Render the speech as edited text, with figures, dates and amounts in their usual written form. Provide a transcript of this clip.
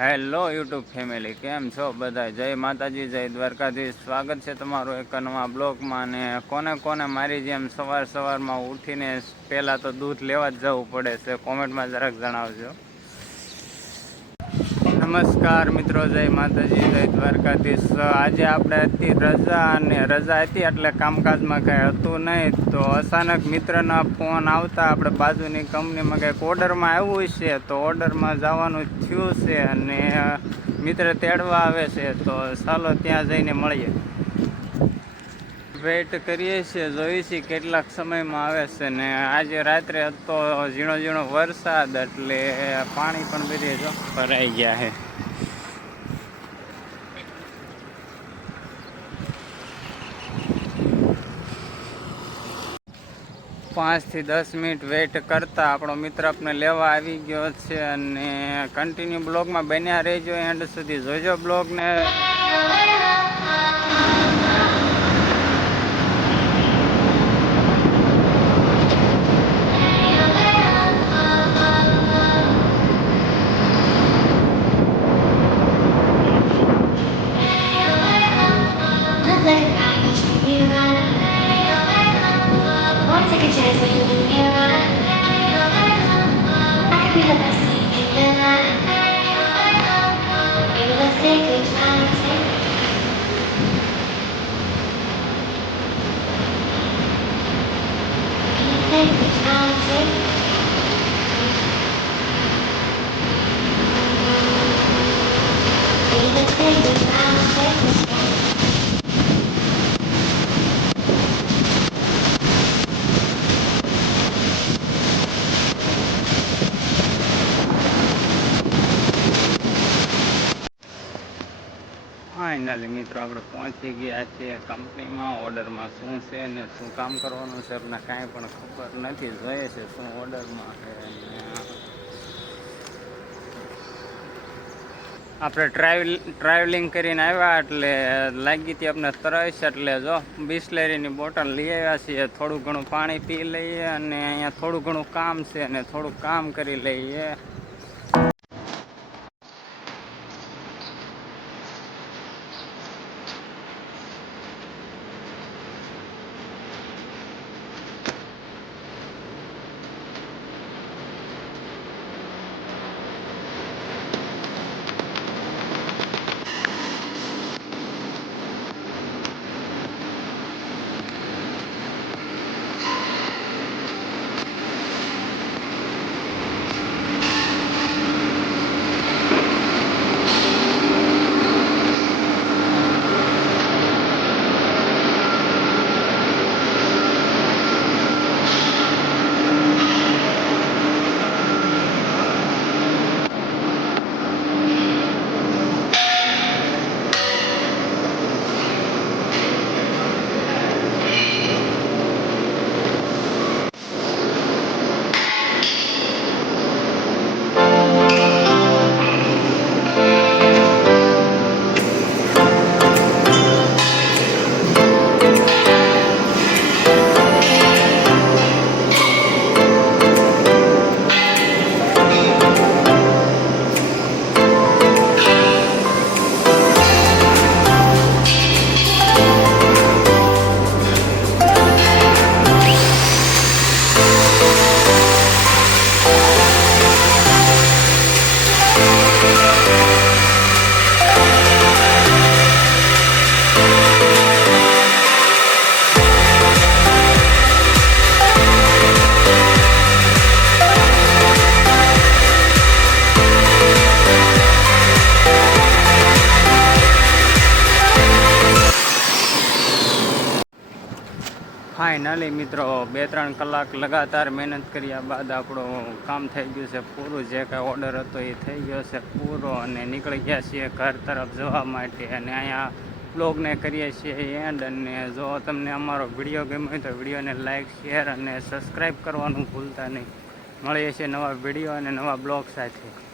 Hello YouTube family, કેમ છો બધા? જય માતાજી, જય દ્વારકાધીશ. સ્વાગત છે તમારું એક નવા બ્લોગમાં. અને કોને કોને મારી જેમ સવારમાં ઉઠીને પહેલાં તો દૂધ લેવા જ જવું પડે છે, કોમેન્ટમાં જરાક જણાવજો. નમસ્કાર મિત્રો, જય માતાજી, જય દ્વારકાધીશ. આજે આપણે હતી રજા હતી એટલે કામકાજમાં કંઈ હતું નહીં, તો અચાનક મિત્રના ફોન આવતા આપણે બાજુની કંપનીમાં કંઈક ઓર્ડરમાં આવ્યું છે, તો ઓર્ડરમાં જવાનું થયું છે અને મિત્ર તેડવા આવે છે, તો ચાલો ત્યાં જઈને મળીએ. વેઇટ કરીએ છીએ, જોઈએ છીએ કેટલાક સમયમાં આવે છે. ને આજે રાત્રે હતો ઝીણો ઝીણો વરસાદ, એટલે પાણી પણ બધે જો ભરાઈ ગયા છે. 5 થી 10 મિનિટ વેઇટ કરતા આપણો મિત્ર આપણે લેવા આવી ગયો છે. અને કન્ટિન્યુ બ્લોગમાં બન્યા રહેજો, એન્ડ સુધી જોજો બ્લોગને. ફાઇનલી મિત્રો આપણે પહોંચી ગયા છીએ કંપનીમાં. ઓર્ડરમાં શું છે ને શું કામ કરવાનું છે આપણે કાંઈ પણ ખબર નથી. જોઈએ છે શું ઓર્ડરમાં છે. આપણે ટ્રાવેલિંગ કરીને આવ્યા એટલે લાગી હતી આપણે તરસ, એટલે જો બિસ્લેરીની બોટલ લઈ આવ્યા છીએ. થોડું ઘણું પાણી પી લઈએ અને અહીંયા થોડું ઘણું કામ છે અને થોડુંક કામ કરી લઈએ. ફાઇનલી મિત્રો 2-3 કલાક લગાતાર મહેનત કર્યા બાદ આપણું કામ થઈ ગયું છે પૂરું. જે કાંઈ ઓર્ડર હતો એ થઈ ગયો છે પૂરો અને નીકળી ગયા છીએ ઘર તરફ જવા માટે. અને અહીંયા બ્લોગને કરીએ છીએ એન્ડ. અને જો તમને અમારો વિડીયો ગમ્યો હોય તો વિડીયોને લાઇક, શેર અને સબસ્ક્રાઈબ કરવાનું ભૂલતા નહીં. મળીએ છીએ નવા વિડીયો અને નવા બ્લોગ સાથે.